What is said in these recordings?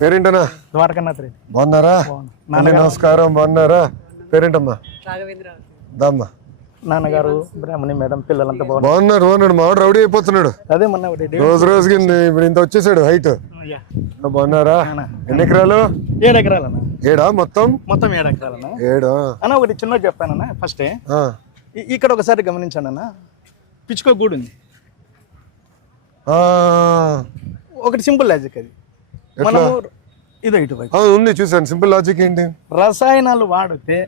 పేరేంటనా? ద్వారకనాథ్ రెడ్డి. బాగున్నారా? నమస్కారం. బాగున్నారా? పేరేంటమ్మా? దామ్మా. నాన్నగారు, బ్రాహ్మణి మేడం, పిల్లలంతా బాగున్నారు. మావాడు రౌడీ అయిపోతున్నాడు అదే మొన్న రోజు రోజుకి. ఇప్పుడు ఇంత వచ్చేసాడు హైట్. బాగున్నారా? ఎన్ని ఎకరాలు? 7 ఎకరాలన్నా. 7 మొత్తం 7 ఎకరాలన్నా. 7 అన్న ఒకటి చిన్నది చెప్పానన్నా. ఫస్టే ఇక్కడ ఒకసారి గమనించండి అన్న, పిచ్చుకో గూడు ఉంది. ఒకటి సింపుల్ లాజిక్ అది. మనము ఇదో ఇటువైపు ఉంది చూసాను. సింపుల్ లాజిక్ ఏంటి? రసాయనాలు వాడితే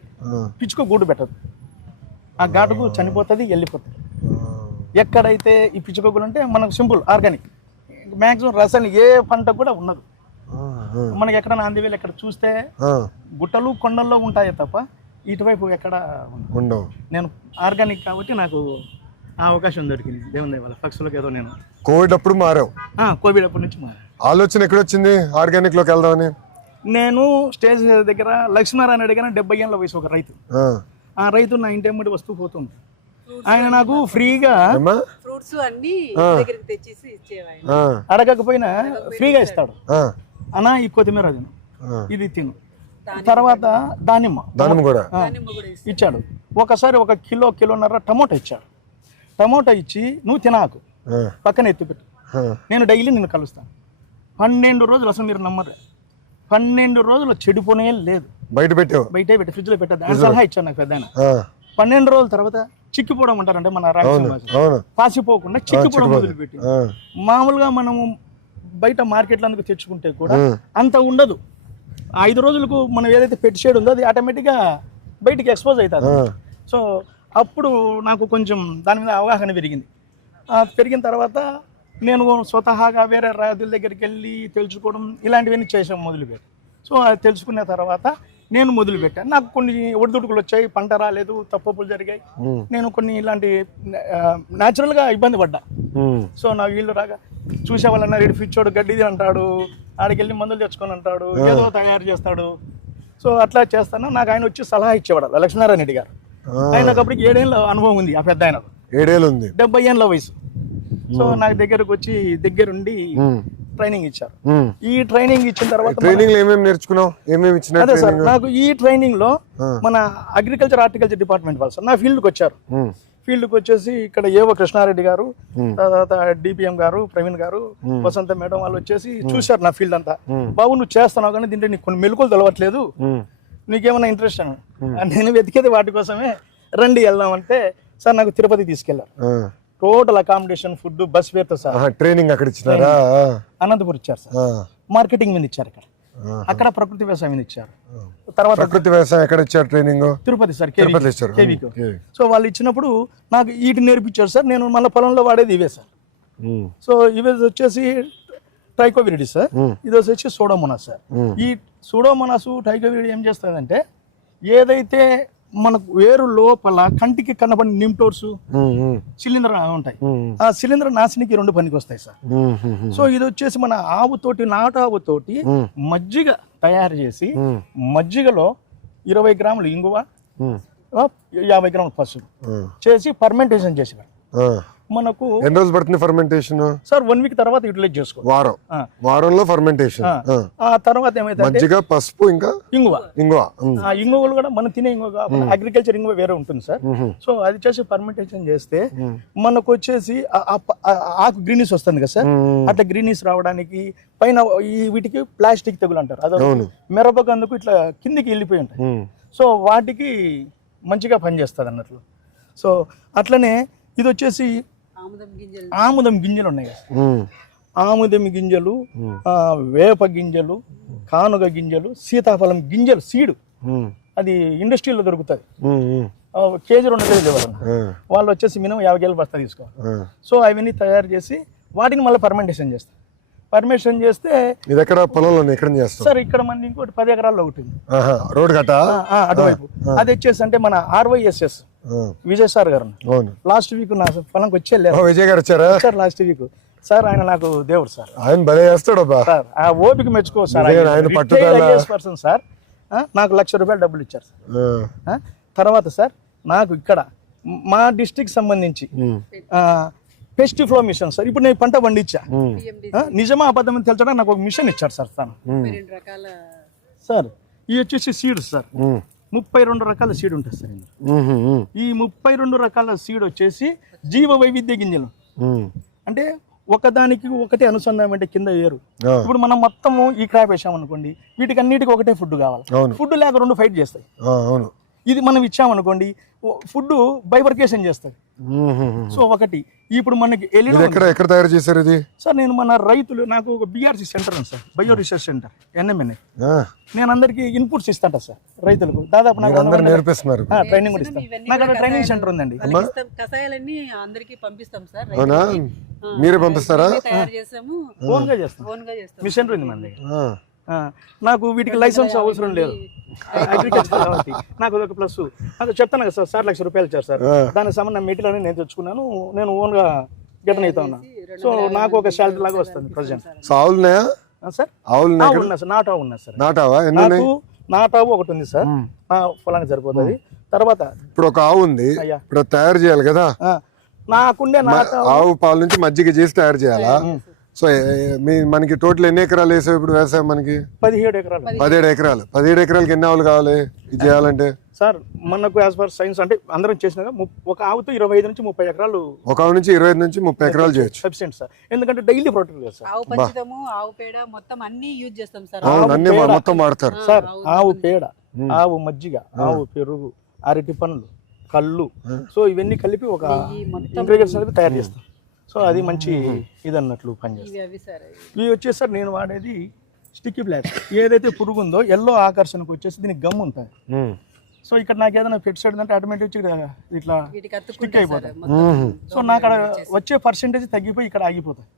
పిచ్చుకో గూడు పెట్టదు, ఆ ఘాటుకు చనిపోతుంది, వెళ్ళిపోతుంది. ఎక్కడైతే ఈ పిచ్చుకో గూడు అంటే మనకు సింపుల్ ఆర్గానిక్, మ్యాక్సిమం రసాయనం ఏ పంట కూడా ఉండదు. మనకి ఎక్కడ ఆంధ్రవేలు ఎక్కడ చూస్తే గుట్టలు కొండల్లో ఉంటాయి తప్ప ఇటువైపు ఎక్కడ ఉండవు. నేను ఆర్గానిక్ కాబట్టి నాకు ఆ అవకాశం దొరికింది దేవుని దయ వల్ల. పక్షులకు ఏదో నేను కోవిడ్ అప్పుడు మారావు. కోవిడ్ అప్పటి నుంచి మారా. ఆలోచన ఎక్కడొచ్చింది ఆర్గానిక్ లోకి వెళ్దామని? నేను స్టేజ్ దగ్గర లక్ష్మీనారాయణ అడిగిన 70 ఏళ్ళ వయసు ఒక రైతు. ఆ రైతు నా ఇంటి అమ్మడి వస్తూ పోతుంది. ఆయన నాకు ఫ్రీగా ఫ్రూట్స్ అన్ని తెచ్చేసి ఇచ్చేవాడు. అడగకపోయినా ఫ్రీగా ఇస్తాడు. అన్నా ఈ కొత్తిమీర తిను, ఇది తిను, తర్వాత దానిమ్మ కూడా ఇచ్చాడు. ఒకసారి 1 కిలోన్నర టమోటా ఇచ్చాడు. టమోటా ఇచ్చి నువ్వు తినాకు, పక్కన ఎత్తుపెట్టు, నేను డైలీ నిన్ను కలుస్తాను. 12 రోజులు, అసలు మీరు నమ్మరు, 12 రోజులు చెడిపోనే లేదు. బయటే పెట్టి ఫ్రిడ్జ్ లో పెట్టద్దు అని సలహా ఇచ్చాను నాకు పెద్ద. 12 రోజుల తర్వాత చిక్కిపోవడం అంటారంటే మన రాయలసీమ పాసిపోకుండా చిక్కిపోవడం మొదలుపెట్టి. మామూలుగా మనము బయట మార్కెట్లో అందుకు తెచ్చుకుంటే కూడా అంత ఉండదు. 5 రోజులకు మనం ఏదైతే పెట్టి షేడ్ ఉందో అది ఆటోమేటిక్గా బయటికి ఎక్స్పోజ్ అవుతుంది. సో అప్పుడు నాకు కొంచెం దాని మీద అవగాహన పెరిగింది. పెరిగిన తర్వాత నేను స్వతహాగా వేరే రైతుల దగ్గరికి వెళ్ళి తెలుసుకోవడం ఇలాంటివన్నీ చేసాం మొదలుపెట్టి. సో అది తెలుసుకున్న తర్వాత నేను మొదలుపెట్టాను. నాకు కొన్ని ఒడిదుడుకులు వచ్చాయి, పంట రాలేదు, తప్పులు జరిగాయి. నేను కొన్ని ఇలాంటి న్యాచురల్గా ఇబ్బంది పడ్డా. సో నా వీళ్ళు రాగా చూసే వాళ్ళన్నారు, ఇటు పిచ్చోడు గడ్డిది అంటాడు, ఆడికి వెళ్ళి మందులు తెచ్చుకొని అంటాడు, ఏదో తయారు చేస్తాడు. సో అట్లా చేస్తాను. నాకు ఆయన వచ్చి సలహా ఇచ్చేవాడు లక్ష్మీనారాయణ రెడ్డి గారు. ఆయనకు అప్పటికి 7 ఏళ్ళ అనుభవం ఉంది. ఆ పెద్ద ఆయన 7 ఏళ్ళు ఉంది, 70 ఏళ్ళ వయసు. సో నాకు దగ్గరకు వచ్చి దగ్గరుండి ట్రైనింగ్ ఇచ్చారు. ఈ ట్రైనింగ్ ఇచ్చిన తర్వాత ట్రైనింగ్ లో ఏమేమి నేర్చుకున్నావు? ఏమేమి ఇచ్చినా? అదే సార్, నాకు ఈ ట్రైనింగ్ లో మన అగ్రికల్చర్ హార్టికల్చర్ డిపార్ట్మెంట్ వాళ్ళు సార్ నా ఫీల్డ్కి వచ్చారు. ఫీల్డ్కి వచ్చేసి ఇక్కడ ఏవో కృష్ణారెడ్డి గారు, తర్వాత డిపిఎం గారు, ప్రవీణ్ గారు, వసంత మేడం వాళ్ళు వచ్చేసి చూశారు నా ఫీల్డ్ అంతా. బాబు నువ్వు చేస్తున్నావు కానీ దీంట్లో నీకు కొన్ని మెలకువలు తెలవట్లేదు, నీకేమన్నా ఇంట్రెస్ట్ అని. నేను వెతికేది వాటి కోసమే. రండి వెళ్దామంటే సార్ నాకు తిరుపతి తీసుకెళ్లారు. టోటల్ అకామిడేషన్, ఫుడ్, బస్ ఫేర్తో సార్. ట్రైనింగ్ అక్కడ ఇచ్చినారా? అనంతపురం ఇచ్చారు సార్. మార్కెటింగ్ మీద ఇచ్చారు ఇక్కడ. అక్కడ ప్రకృతి వ్యవసాయం మీద ఇచ్చారు. తర్వాత ప్రకృతి వ్యవసాయం ఎక్కడ ఇచ్చారు ట్రైనింగ్? తిరుపతి సార్, కేవీకి. సో వాళ్ళు ఇచ్చినప్పుడు నాకు వీటిని నేర్పించారు సార్. నేను మళ్ళీ పొలంలో వాడేది ఇవే సార్. సో ఇవే వచ్చేసి ట్రైకోవిరిడి సార్, ఇది వచ్చి సూడోమోనాస్ సార్. ఈ సూడోమోనాస్ ట్రైకోవిరిడి ఏం చేస్తుందంటే ఏదైతే మనకు వేరు లోపల కంటికి కనబడిన నిమ్టోర్స్, శిలీంధ్ర ఉంటాయి, ఆ శిలీంధ్ర నాశనికి 2 పనికి వస్తాయి సార్. సో ఇది వచ్చేసి మన ఆవుతోటి, నాటు ఆవుతోటి మజ్జిగ తయారు చేసి, మజ్జిగలో 20 గ్రాములు ఇంగువ, 50 గ్రాములు పసుపు చేసి ఫర్మెంటేషన్ చేసేవాడు. మనకు ఎన్ని రోజులు పడుతుంది ఫర్మెంటేషన్ సార్? 1 వీక్ తర్వాత యూటిలైజ్ చేసుకో. వారంలో ఫర్మెంటేషన్. ఆ తర్వాత ఏమైతే మజ్జిగ, పసుపు, ఇంకా ఇంగువ. ఆ ఇంగువలు కూడా మనం తినే ఇంగువ, అగ్రికల్చర్ ఇంగువ వేరే ఉంటుంది సార్. సో అది చేసి ఫర్మెంటేషన్ చేస్తే మనకు వచ్చేసి ఆకు గ్రీనీస్ వస్తుంది కదా సార్. అట్లా గ్రీనీస్ రావడానికి పైన ఈ వీటికి ప్లాస్టిక్ తెగులు అంటారు, అదే మిరపకందుకు ఇట్లా కిందికి వెళ్ళిపోయి ఉంటాయి. సో వాటికి మంచిగా పనిచేస్తుంది అన్నట్లు. సో అట్లనే ఇది వచ్చేసి ఆముదం గింజలు ఉన్నాయి కదా, ఆముదం గింజలు, వేప గింజలు, కానుగ గింజలు, సీతాఫలం గింజలు, సీడు, అది ఇండస్ట్రీలో దొరుకుతుంది. కేజీ 2 కేజీలు ఇవ్వాలి. వాళ్ళు వచ్చేసి మినిమం 50 కేజీలు బస్తా తీసుకోవాలి. సో అవన్నీ తయారు చేసి వాటిని మళ్ళీ ఫర్మెంటేషన్ చేస్తారు. పర్మిషన్ చేస్తే ఇది ఎక్కడ పొలంలో ఎక్కడ చేస్తాం సార్? ఇక్కడ మన ఇంకోటి 10 ఎకరాల్లో ఉంటుంది రోడ్ గట్ట అటువైపు. అది వచ్చేసి అంటే మన RYSS విజయ్ సార్ గారు లాస్ట్ వీక్ నా పొలంకి వచ్చేళ్ళారు. విజయ్ గారు వచ్చారా సార్ లాస్ట్ వీక్? సార్ ఆయన నాకు దేవుడు సార్, ఆయన భలే చేస్తాడు సార్. ఆ ఓపిక మెచ్చుకో సార్. పర్సన్ సార్ నాకు ₹1,00,000 డబ్బులు ఇచ్చారు సార్. తర్వాత సార్ నాకు ఇక్కడ మా డిస్ట్రిక్ట్ సంబంధించి పెస్ట్ ఫ్లో మిషన్ సార్. ఇప్పుడు నేను పంట పండించా, PMD నిజమా అబద్ధం అని తెలుసడానికి నాకు ఒక మిషన్ ఇచ్చారు సార్ తను. 2 రకాల సార్ ఇవి వచ్చేసి సీడ్స్ సార్. 32 రకాల సీడ్ ఉంటుంది సార్ ఇందులో. ఈ 32 రకాల సీడ్ వచ్చేసి జీవ వైవిధ్య గింజలు. అంటే ఒకదానికి ఒకటి అనుసంధానం, అంటే కింద వేరు. ఇప్పుడు మనం మొత్తము ఈ క్రాప్ వేసామనుకోండి, వీటికి అన్నిటికీ ఒకటే ఫుడ్ కావాలి. ఫుడ్ లేక 2 ఫైట్ చేస్తాయి. ఇది మనం ఇచ్చామనుకోండి, ఫుడ్ బైవర్కేషన్ చేస్తుంది. సో ఒకటి ఇప్పుడు మనకి ఎక్కడ తయారు చేశారు ఇది సార్? నేను మన రైతులు, నాకు ఒక BRC సెంటర్ ఉంది sir, bio research centre NMNA. నేను అందరికి ఇన్పుట్స్ ఇస్తాంట సార్ రైతులకు. దాదాపు నాకు నేర్పిస్తున్నారు, ట్రైనింగ్ కూడా ఇస్తాను. నాకు అక్కడ ట్రైనింగ్ సెంటర్ ఉందండి. కషాయాలన్నీ అందరికి పంపిస్తాం సార్. అవునా? మీరే పంపిస్తారా? తయారు చేస్తాము, ఓన్ గా చేస్తాం. మిషన్ ఉంది మన దగ్గర. నాకు వీటికి లైసెన్స్ అవసరం లేదు, అగ్రికల్చర్ కాబట్టి నాకు ఒక ప్లస్. అది చెప్తాను కదా సార్, 1,00,000 రూపాయలు ఇచ్చారు సార్. దానికి సంబంధించిన మెటీరియల్ అని నేను తెచ్చుకున్నాను, నేను ఓన్ గా గిటన్ అవుతా ఉన్నా. సో నాకు ఒక శాలరీ లాగా వస్తుంది ప్రజెంట్. ఆవులున్నాయా సార్? ఉన్నా సార్, నాటావు ఉన్నా సార్. నాకు నాటావు ఒకటి ఉంది సార్, పొలానికి సరిపోతుంది. తర్వాత ఇప్పుడు ఒక ఆవు ఉంది, ఇప్పుడు తయారు చేయాలి కదా, నాకుండే ఆవు పాల నుంచి మజ్జిగ చేసి తయారు చేయాలా? సో మనకి టోటల్ ఎన్ని ఎకరాలు వేసావు ఇప్పుడు వ్యవసాయం? మనకి 17 ఎకరాలు. 17 ఎకరాలు. 17 ఎకరాలకి ఎన్ని ఆవులు కావాలి ఇది చేయాలంటే? సార్ మనకు యాజ్ పర్ సైన్స్ అంటే అందరం చేసినాక ఒక ఆవుతో 25 నుంచి 30 ఎకరాలు, ఒక ఆవు నుంచి 25 నుంచి 30 ఎకరాలు చేయొచ్చు. సఫిషియెంట్ సార్, ఎందుకంటే డైలీ ప్రొటెక్ట్ కదా సార్. ఆవు పంచదము, ఆవు పేడ మొత్తం అన్ని యూజ్ చేస్తాం సార్. అన్ని మొత్తం వాడతారు సార్. ఆవు పేడ, ఆవు మజ్జిగ, ఆవు పెరుగు, అరటి పండ్లు, కళ్ళు, సో ఇవన్నీ కలిపి ఒక ఇంగ్రీడియంట్స్ అనేది తయారు చేస్తాం. సో అది మంచి ఇది అన్నట్లు పనిచేస్తుంది. ఇవి వచ్చేసి సార్ నేను వాడేది స్టిక్కీ బ్లాక్. ఏదైతే పురుగు ఉందో ఎల్లో ఆకర్షణకు వచ్చేసి దీనికి గమ్ ఉంటుంది. సో ఇక్కడ నాకు ఏదైనా ఫిట్ సైడ్ అంటే ఆటోమేటిక్ ఇట్లా స్టిక్ అయిపోతాయి. సో నాకు అక్కడ వచ్చే పర్సెంటేజ్ తగ్గిపోయి ఇక్కడ ఆగిపోతాయి.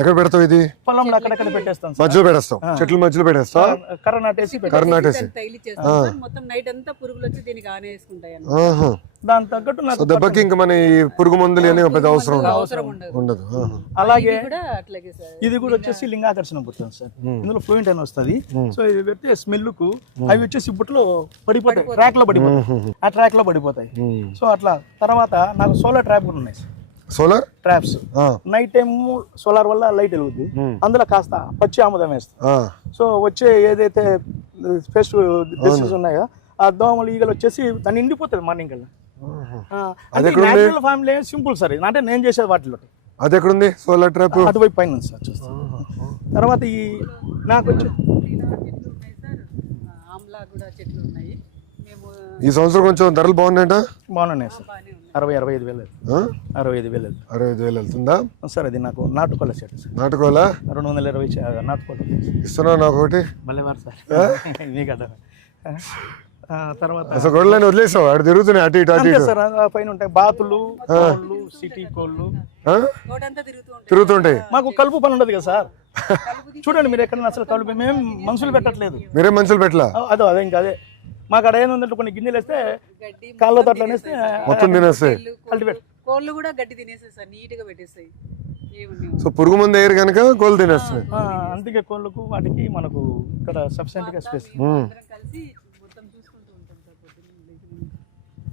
ఎక్కడ పెడతావు ఇది? పొలంలో అక్కడక్కడ పెట్టేస్తాను, మధ్యలో పెట్టేస్తావు, చెట్ల మధ్యలో పెట్టేస్తావు, కర్రనాటేసి మొత్తం నైట్ అంతా పురుగులు వచ్చి దీనికి ఆనేసుకుంటాయి. దాని తగ్గట్టు నాకు దెబ్బకి ఇంకా మన ఈ పురుగు మందులు అనే పెద్ద అవసరం ఉండదు. అలాగే ఇది కూడా వచ్చేసి లింగాకర్షణ పుట్టింది సార్. ఇందులో ఫ్లూయెంట్ అని వస్తుంది. సో ఇది పెడితే స్మెల్ కు అవి వచ్చేసి బుట్టలో పడిపోతాయి, ట్రాక్ లో పడిపోతాయి, ఆ ట్రాక్ లో పడిపోతాయి. సో అట్లా తర్వాత నాకు సోలార్ ట్రాప్ కూడా ఉన్నాయి. Solar traps night time solar వల్ల లైట్ వెలుగుద్ది, అందులో కాస్త పచ్చి ఆముదం వేస్తాం. సో వచ్చే ఏదైతే పెస్ట్ డిసీజ్ ఉన్నాయో ఆ దోమలు ఈగలు వచ్చేసి దాన్ని నిండిపోతుంది మార్నింగ్ కల్లా. ఫ్యామిలీ సింపుల్ సార్, అంటే నేను చేసేది వాటిలో. అది ఎక్కడుంది సోలార్ ట్రాప్? అటువైపు పైన ఉంది సార్, చూస్తాం. తర్వాత ఈ నాకు వచ్చి చెట్లు ఉన్నాయి. ఈ సంవత్సరం కొంచెం ధరలు బాగున్నాయంట? బాగున్నాయి సార్. 65,000 వెళ్తుందా సార్? అది నాకు నాటుకోల సెట్ సార్. నాటుకోల 220 నాటుకోల ఇస్తున్నావు నాకు ఒకటి. భలేవారు సార్ మీ కదా. తర్వాత అసలు గొడవలని వదిలేసావు, అటు తిరుగుతున్నాయి అటు ఇటు అటు ఇటు సార్. పైన ఉంటాయి బాతులు, కోళ్ళు, సిటీ కోళ్ళు తిరుగుతుంటాయి. మాకు కలుపు పని ఉండదు కదా సార్. చూడండి మీరు ఎక్కడ అసలు కలుపు మేము మనుషులు పెట్టట్లేదు. మీరే మనుషులు పెట్టలా? అదే ఇంకా అదే మాకు అక్కడ ఏంటంటే కొన్ని గిన్నెలు వేస్తే కాళ్ళతో అట్లా వేస్తే మొత్తం తినేస్తాయి. కోళ్ళు కూడా గడ్డి తినేస్తాయి, నీట్ గా పెట్టేస్తాయి. సో పురుగు మందు వేయరు కనుక కోళ్ళు తినేస్తాయి. అందుకే కోళ్ళకు వాటికి మనకు ఇక్కడ సఫిషియెంట్ గా స్పేస్. కలిసి